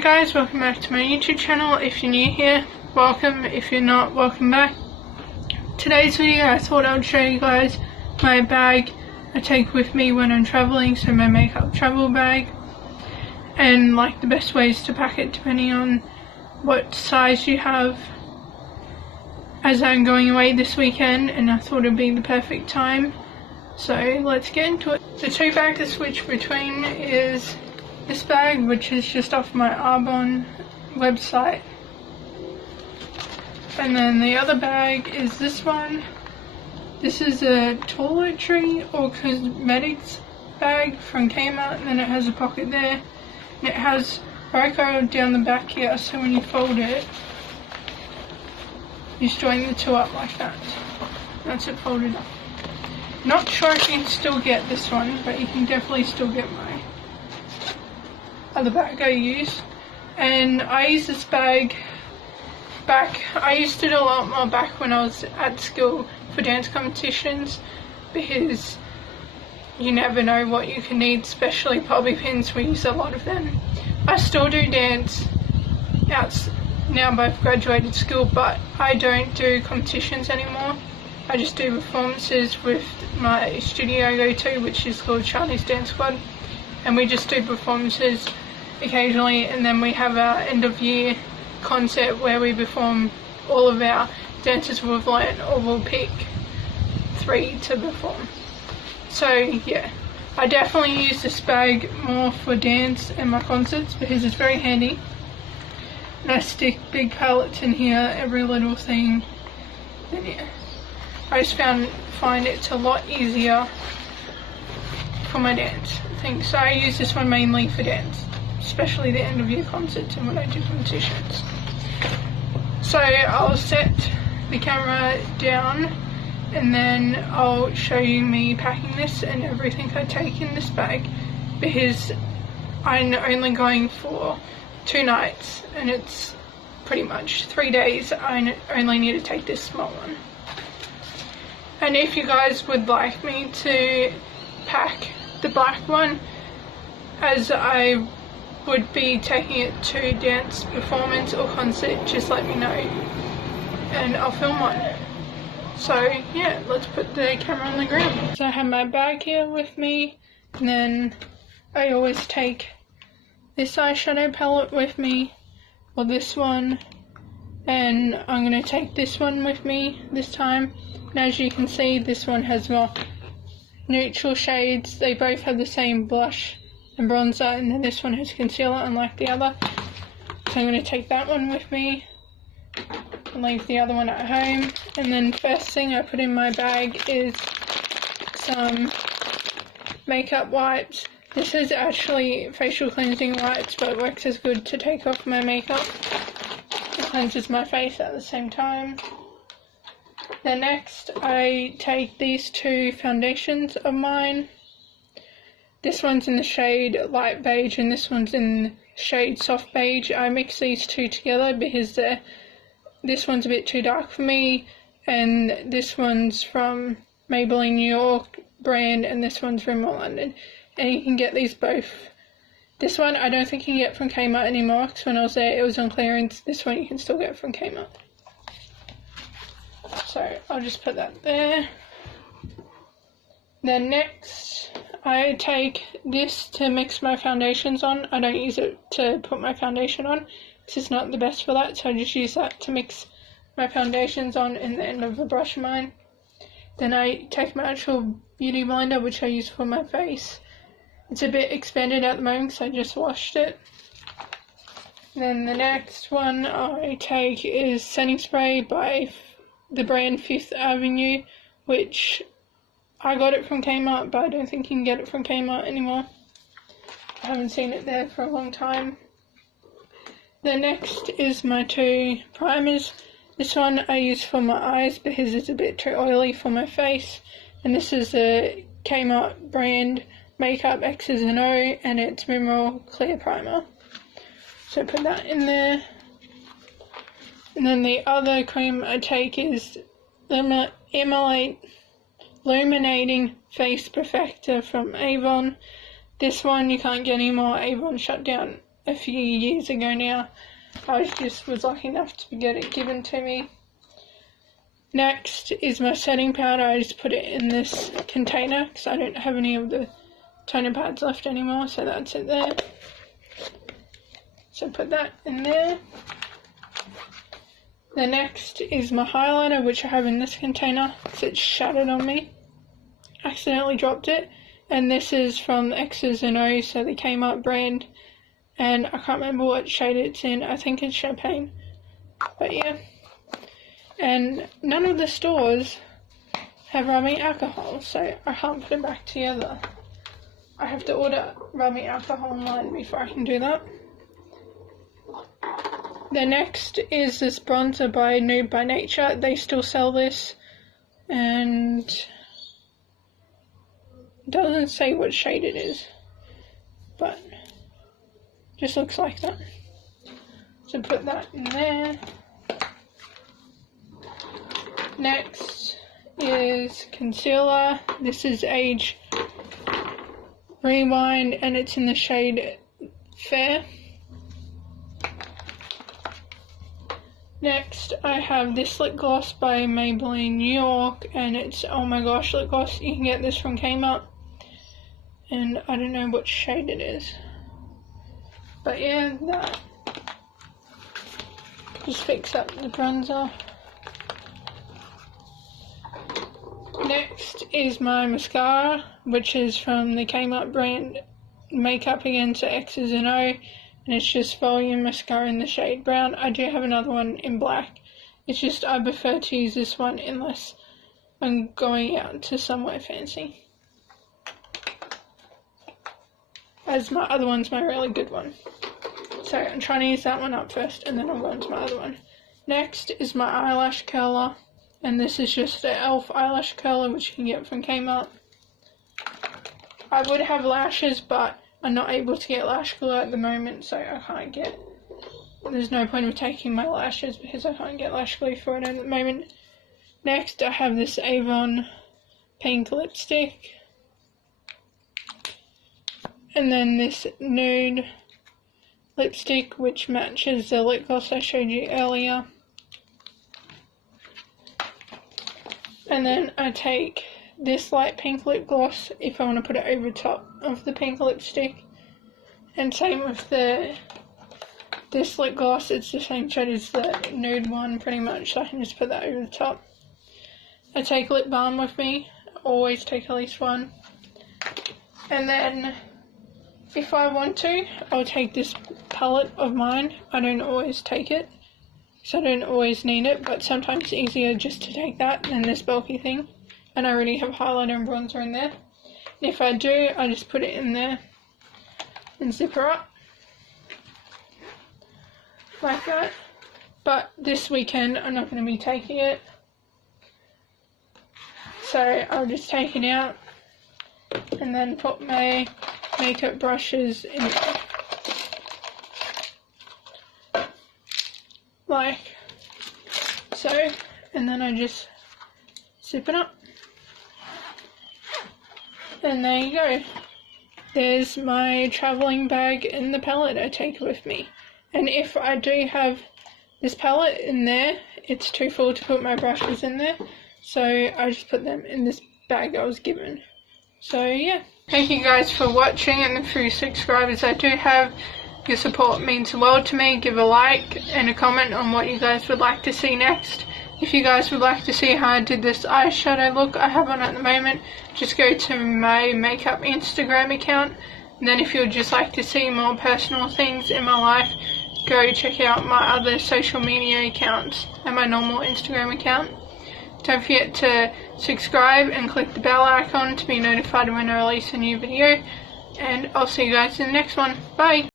Hi guys, welcome back to my YouTube channel. If you're new here, welcome. If you're not, welcome back. Today's video, I thought I would show you guys my bag I take with me when I'm traveling, so my makeup travel bag, and like the best ways to pack it depending on what size you have, as I'm going away this weekend and I thought it'd be the perfect time. So let's get into it. The two bags to switch between is this bag, which is just off my Arbonne website, and then the other bag is this one. This is a toiletry or cosmetics bag from Kmart, and then it has a pocket there, and it has Velcro down the back here, so when you fold it, you just join the two up like that. That's it folded up. Not sure if you can still get this one, but you can definitely still get my other bag I use. And I use this bag I used it a lot more back when I was at school for dance competitions, because you never know what you can need, especially bobby pins. We use a lot of them. I still do dance out now, I've graduated school, but I don't do competitions anymore. I just do performances with my studio I go to, which is called Chinese Dance Squad, and we just do performances occasionally, and then we have our end of year concert where we perform all of our dances we've learnt, or we'll pick 3 to perform. So yeah, I definitely use this bag more for dance and my concerts because it's very handy, and I stick big palettes in here, every little thing, and yeah, I just find it's a lot easier for my dance thing. So I use this one mainly for dance, especially the end of year concerts and when I do competitions. So I'll set the camera down and then I'll show you me packing this and everything I take in this bag, because I'm only going for 2 nights and it's pretty much 3 days. I only need to take this small one. And if you guys would like me to pack the black one, as I would be taking it to dance performance or concert, just let me know and I'll film one. So yeah, let's put the camera on the ground. So I have my bag here with me, and then I always take this eyeshadow palette with me, or this one, and I'm going to take this one with me this time. And as you can see, this one has more neutral shades. They both have the same blush and bronzer, and then this one has concealer unlike the other. So I'm going to take that one with me and leave the other one at home. And then first thing I put in my bag is some makeup wipes. This is actually facial cleansing wipes, but it works as good to take off my makeup. It cleanses my face at the same time. Then next I take these 2 foundations of mine. This one's in the shade light beige and this one's in the shade soft beige. I mix these 2 together because this one's a bit too dark for me, and this one's from Maybelline New York brand and this one's from London. And you can get these both. This one I don't think you can get from Kmart anymore, because when I was there it was on clearance. This one you can still get from Kmart. So I'll just put that there. Then next I take this to mix my foundations on. I don't use it to put my foundation on. This is not the best for that, so I just use that to mix my foundations on in the end of the brush of mine. Then I take my actual beauty blender, which I use for my face. It's a bit expanded at the moment because I just washed it. Then the next one I take is setting spray by the brand 5th Avenue, which I got it from Kmart, but I don't think you can get it from Kmart anymore. I haven't seen it there for a long time. The next is my 2 primers. This one I use for my eyes because it's a bit too oily for my face, and this is a Kmart brand Makeup X's and O, and it's Mineral Clear Primer. So put that in there. And then the other cream I take is Illuminating Face Perfector from Avon. This one you can't get anymore. Avon shut down a few years ago now. I was lucky enough to get it given to me. Next is my setting powder. I just put it in this container because I don't have any of the toner pads left anymore, so that's it there. So put that in there. The next is my highlighter, which I have in this container because it shattered on me. Accidentally dropped it, and this is from X's and O's, so the Kmart brand, and I can't remember what shade it's in. I think it's champagne, but yeah. And none of the stores have rubbing alcohol, so I can't put it back together. I have to order rubbing alcohol online before I can do that. The next is this bronzer by Nude by Nature. They still sell this, and it doesn't say what shade it is, but just looks like that. So put that in there. Next is concealer. This is Age Rewind, and it's in the shade Fair. Next, I have this lip gloss by Maybelline New York, and it's Oh My Gosh lip gloss. You can get this from Kmart, and I don't know what shade it is, but yeah, that. Just fix up the bronzer. Next is my mascara, which is from the Kmart brand Makeup Against X's and O, and it's just volume mascara in the shade brown. I do have another one in black. It's just I prefer to use this one unless I'm going out to somewhere fancy, as my other one's my really good one. So I'm trying to use that one up first, and then I'll go on to my other one. Next is my eyelash curler, and this is just the e.l.f. eyelash curler, which you can get from Kmart. I would have lashes, but I'm not able to get lash glue at the moment, so I can't get, there's no point of taking my lashes because I can't get lash glue for it at the moment. Next, I have this Avon pink lipstick, and then this nude lipstick, which matches the lip gloss I showed you earlier. And then I take this light pink lip gloss if I want to put it over top of the pink lipstick. And same with this lip gloss, it's the same shade as the nude one pretty much, so I can just put that over the top. I take lip balm with me, always take at least one. And then if I want to, I'll take this palette of mine. I don't always take it, so I don't always need it, but sometimes it's easier just to take that than this bulky thing. And I already have highlighter and bronzer in there. And if I do, I just put it in there and zip her up like that. But this weekend I'm not going to be taking it, so I'll just take it out and then put my makeup brushes in there, like so, and then I just zip it up, and there you go. There's my travelling bag and the palette I take with me. And if I do have this palette in there, it's too full to put my brushes in there, so I just put them in this bag I was given. So yeah, thank you guys for watching, and the few subscribers I do have. Your support means the world to me. Give a like and a comment on what you guys would like to see next. If you guys would like to see how I did this eyeshadow look I have on at the moment, just go to my makeup Instagram account. And then if you'd just like to see more personal things in my life, go check out my other social media accounts and my normal Instagram account. Don't forget to subscribe and click the bell icon to be notified when I release a new video. And I'll see you guys in the next one. Bye!